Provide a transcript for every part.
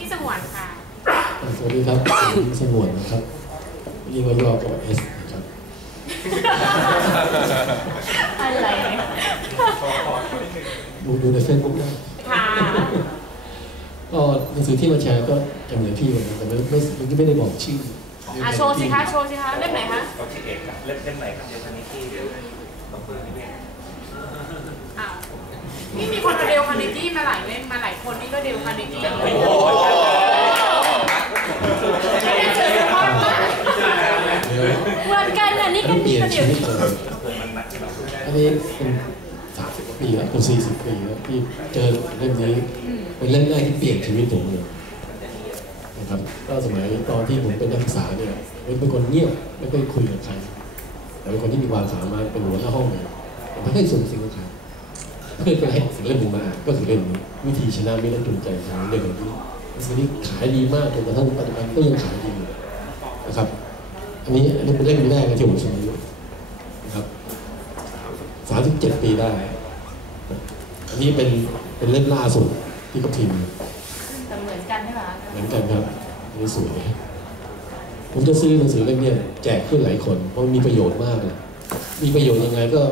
พี่สงวนค่ะ สวัสดีครับผมสงวนนะครับเรียกว่าย่อก็เอสนะครับอะไรดูดูในเฟซบุ๊กได้ค่ะก็หนังสือที่มาแชร์ก็จะเหมือนพี่เหมือนกันแต่ไม่ไม่ไม่ไม่ได้บอกชื่ออะโชว์สิคะโชว์สิคะเล่มไหนคะเขาชื่อเอกครับเล่มเล่มไหนครับเดี๋ยวทันนี้ที่ดอกเตอร์นิเวศอ้าวนี่มีคนมาเดลคาร์เนกี้มาหลายเล่มมาหลายคนนี่ก็เดลคาร์เนกี้ไม่ได้เจอเฉพาะว่า เดี๋ยว เหมือนกันอะนี่ อัน ก็ นี้เป มี ลี่ยน ก็เดล ชีวิตเลยอันนี้เป็นสามสิบปีแล้วเป็นสี่สิบปีแล้วที่เจอเล่มนี้เป็นเล่มแรกที่เปลี่ยนชีวิตผมเลยนะครับก็สมัยตอนที่ผมเป็นนักศึกษาเนี่ยเป็นคนเงียบไม่ค่อยคุยกับใครแต่เป็นคนที่มีความสามารถเป็นหัวหน้าห้องเลยผมไม่เคยสูงสิงกับใครเพื่อนก็ให้สิ่งเล่มนึงมาอ่านก็คือเล่มนี้วิธีชนะไมิตรและจูงใจชนะเล่มนี้หนังนี้ขายดีมากจนกระทั่งปัจจุบันก็ยังขายดีอยู่นะครับ อันนี้อันนี้เป็นเล่มแรกที่ผมซื้อ นะครับสามสิบเจ็ดปีได้ อันนี้เป็นเป็นเล่มล่าสุดที่เขาพิมพ์แต่เหมือนกันใช่ไหมคะเหมือนกันครับอันนี้สวยผมจะซื้อหนังสือเล่มเนี้ยแจกเพื่อนหลายคนเพราะมันมีประโยชน์มากเลยมีประโยชน์ยังไงก็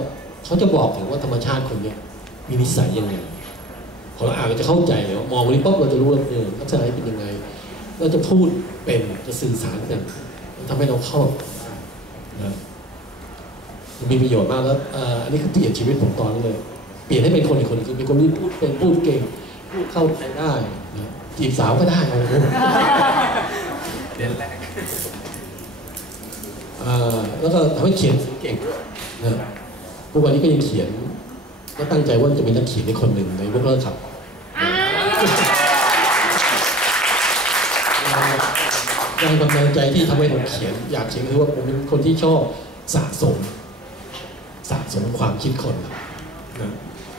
เขาจะบอกถึงว่าธรรมชาติคนเนี้ยมีนิสัยยังไงพอเราอ่านเราจะเข้าใจเลยว่ามองวันนี้ปั๊บเราจะรู้ว่าเออลักษณะนี้เป็นยังไงเราจะพูดเป็นจะสื่อสารกันทำให้เราเข้านะ มันมีประโยชน์มากแล้วเอ่ออันนี้คือเปลี่ยนชีวิตผมตอนนั้นเลย เปลี่ยนให้เป็นคนอีกคนคือเป็นคนที่พูดเป็นพูดเก่งพูดเข้าใจได้นะจีบสาวก็ได้อะไรอย่างเงี้ยเล่มแรกอ่าแล้วก็ทำให้เขียนเก่งด้วยนะทุกวันนี้ก็ยังเขียนก็ตั้งใจว่าจะเป็นนักเขียนในคนหนึ่งในพวกเราขับอ้าวแรงบันดาลใจที่ทำให้ผมเขียน อยากเขียนคือว่าผมเป็นคนที่ชอบสะสม สมความคิดคนนะ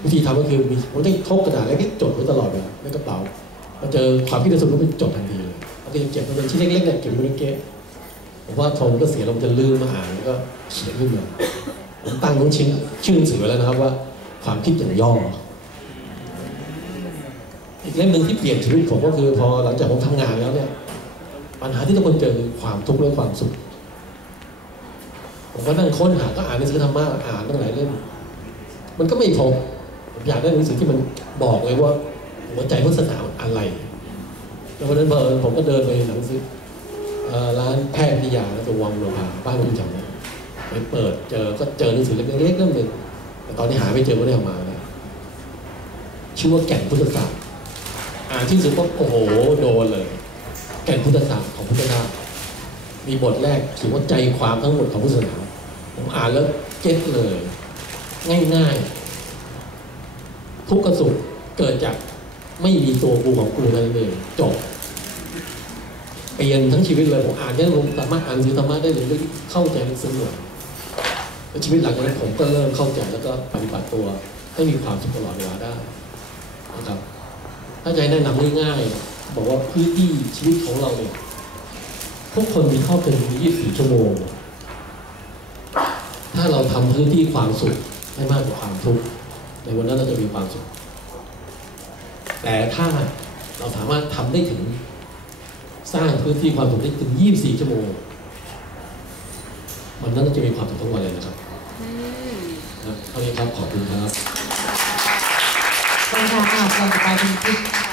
วิธีทำก็คือมีผมจะพกกระดาษแล้วก็จดไว้ตลอดเลยในกระเป๋ามาเจอความคิดในสมมติเป็นจดทันทีเลยแล้วก็จะเก็บมาเป็นชิ้นเล็กๆเนี่ยเก็บไว้ในเก๊ะผมว่าทงก็เสียลงจะลืมมาอ่านแล้วก็เขียนขึ้นมาผมตั้งต้องชิ้นชื่อหนังสือไว้แล้วนะครับว่า ความคิดอย่างย่ออีกเล่มหนึ่งที่เปลี่ยนชีวิตผมก็คือพอหลังจากผมทำงานแล้วเนี่ยปัญหาที่ทุกคนเจอคือความทุกข์และความสุข ผมก็นั่งค้นหาก็อ่านหนังสือธรรมะอ่านตั้งหลายเล่มมันก็ไม่พบผมอยากได้หนังสือที่มันบอกเลยว่าหัวใจพุทธศาสนาอะไรแล้ววันนั้นเพอผมก็เดินไปหนังสือร้านแพทย์วิยาแล้วตัววังโลภาบ้านผมจำได้ไปเปิดเจอก็เจอหนังสือเล็กๆเล่มหนึ่งแต่ตอนนี้หาไม่เจอไม่ได้เอามาแล้วชื่อว่าแก่นพุทธศาสตร์อ่านที่สุดก็โอ้โหโดนเลย แก่นพุทธศาสตร์ของพุทธเจ้ามีบทแรกเขียนว่าใจความทั้งหมดของพุทธศาสนา ผมอ่านแล้วเก็ตเลย ง่ายๆ ทุกข์กับสุขเกิดจากไม่มีตัวกูของกูนั่นเองจบเปลี่ยนทั้งชีวิตเลยผมอ่านได้ผมสามารถอ่านสือธรรมะได้เลยเข้าใจลึกซึ้งเลยแล้วชีวิตหลังจากนั้นผมก็เริ่มเข้าใจแล้วก็ปฏิบัติตัวให้มีความสุขตลอดเวลาได้นะครับ ถ้าใจแนะนำง่ายๆบอกว่าพื้นที่ชีวิตของเราเนี่ยทุกคนมีเท่ากัน24 ชั่วโมง ถ้าเราทำพื้นที่ความสุขให้มากกว่าความทุกข์ในวันนั้นเราจะมีความสุข แต่ถ้าเราสามารถทำได้ถึงสร้างพื้นที่ความสุขได้ถึง 24 ชั่วโมงวันนั้นเราจะมีความสุขทั้งวันเลยนะครับอืมนะเท่านี้ครับขอบคุณครับเป็นค่ะอะก่อนจะไปเป็นคลิป